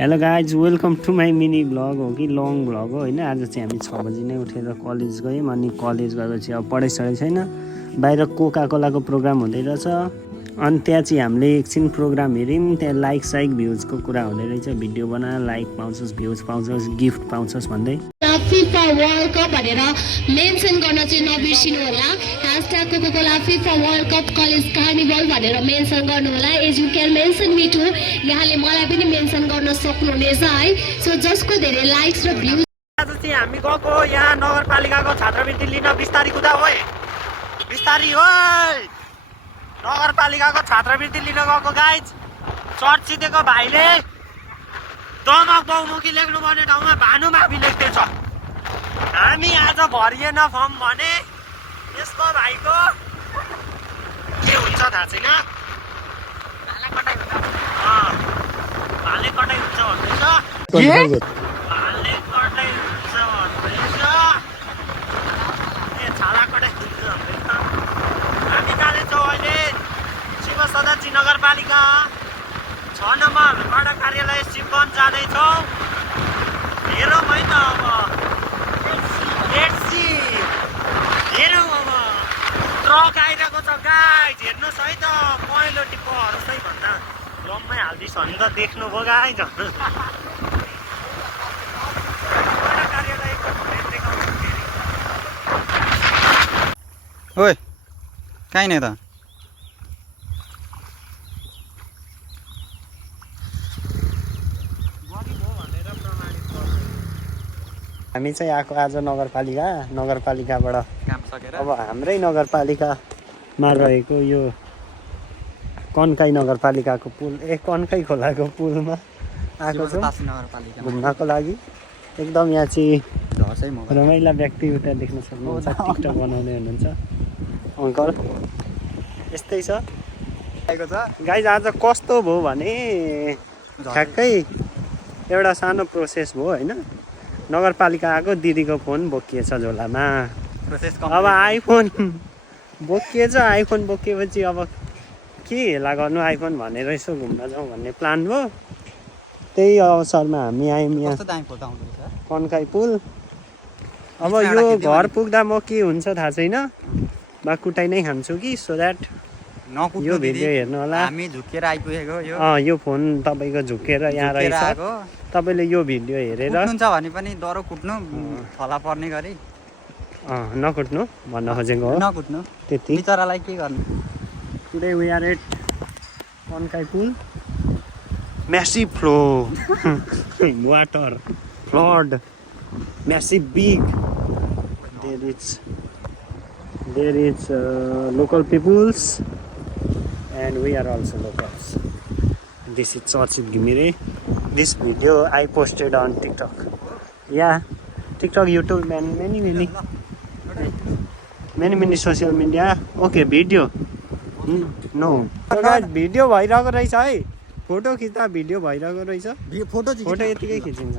Hello guys welcome to my mini vlog हो कि long blog हो होइन। आज चाहिँ हामी 6 बजी नै उठेर कलेज गयौँ। अनि कलेज गएपछि अब पढाइ छैन, बाहिर कोका कोलाको प्रोग्राम हुँदै रहेछ। अनि त्यहाँ चाहिँ हामीले एकछिन प्रोग्राम हेऱ्यौँ। त्यहाँ लाइक साइक भ्युजको कुरा हुँदै रहेछ। भिडियो बना लाइक पाउँछस्, भ्युज पाउँछस्, गिफ्ट पाउँछस् भन्दै। FIFA वर्ल्ड कप भनेर मेन्सन गर्न चाहिँ नबिर्सिनु होला। #Coca Cola FIFA world cup college carnival भनेर मेन्सन गर्नु होला। As you can mention me too, यहाँले मलाई पनि मेन्सन गर्न सक्नुहुनेछ है। सो जसको धेरै लाइक्स र भ्युज। आज चाहिँ हामी गएको यहाँ नगरपालिकाको छात्रवृत्ति लिन। बिस्तारी कुदा ओए, बिस्तारी ओए। नगरपालिकाको छात्रवृत्ति लिन गएको गाइज। चर्च सिधेको भाइले दमक बहुमुखी लेख्नुपर्ने ठाउँमा भानुमाफी लेख्दैछ। हामी आज भरिएन फर्म भने यसको भाइको के हुन्छ थाहा छैन। भाले कटाइ हुन्छ भन्दैछ। भाले कटाइ हुन्छ भन्दैछ। ए छाला कटाइ हुन्छ भन्दैछ। हामी जाँदैछौँ अहिले शिव सदरजी नगरपालिका 6 नम्बर वडा कार्यालय शिववन जाँदैछौँ। हेरौँ है त अब हेरौँ अब ट्रक आइरहेको छ गाइज। हेर्नुहोस् है त पहेँलो टिप्परहरू चाहिँ भन्दा लम्मै हालिदिन्छ भने त देख्नुभयो गाइज। वडा कार्यालयको ओए काहीँ नै त हामी चाहिँ आएको आज नगरपालिकाबाट काम सकेर अब हाम्रै नगरपालिकामा रहेको यो कन्काई नगरपालिकाको पुल कन्काई खोलाको पुलमा आएको छौँ नगरपालिका घुम्नको लागि। एकदम यहाँ चाहिँ झर्छै म रमाइला व्यक्ति उता देख्न सक्नुहुन्छ, टिकटक बनाउँदै हुनुहुन्छ अङ्कल। यस्तै छ गाइज। आज कस्तो भयो भने ठ्याक्कै एउटा सानो प्रोसेस भयो होइन। नगरपालिका आएको, दिदीको फोन बोकिएछ झोलामा। अब आइफोन बोकिएछ। आइफोन बोकिएपछि अब के हेला गर्नु आइफोन भनेर यसो घुम्न जाउँ भन्ने प्लान भयो। त्यही अवसरमा हामी आयौँ यहाँ कन्काई पुल। अब यो घर पुग्दा म के हुन्छ थाहा छैन, बाकुटाइ नै खान्छु कि सो द्याट यो भिडियो हेर्नु होला। हामी झुकेर आइपुगेको यो फोन तपाईँको झुकेर यहाँ रहेछ। तपाईँले यो भिडियो हेरेर कुट्नुहुन्छ भने पनि डरो कुट्नु फला पर्ने गरी नकुट्नु भन्न खोजेको हो। नकुट्नु त्यति। बिचरालाई के गर्नु। Today we are at Kankai पुल। Massive flow water flood massive big. There is local peoples and we are also locals. This is Chachit Gimire. This video I posted on TikTok. Yeah, TikTok, YouTube, and many social media. Okay, video. No. Guys, video भइरहेको रहेछ है। Photo खिच्दा video भइरहेको रहेछ। Photo यतिकै खिचिन्छ।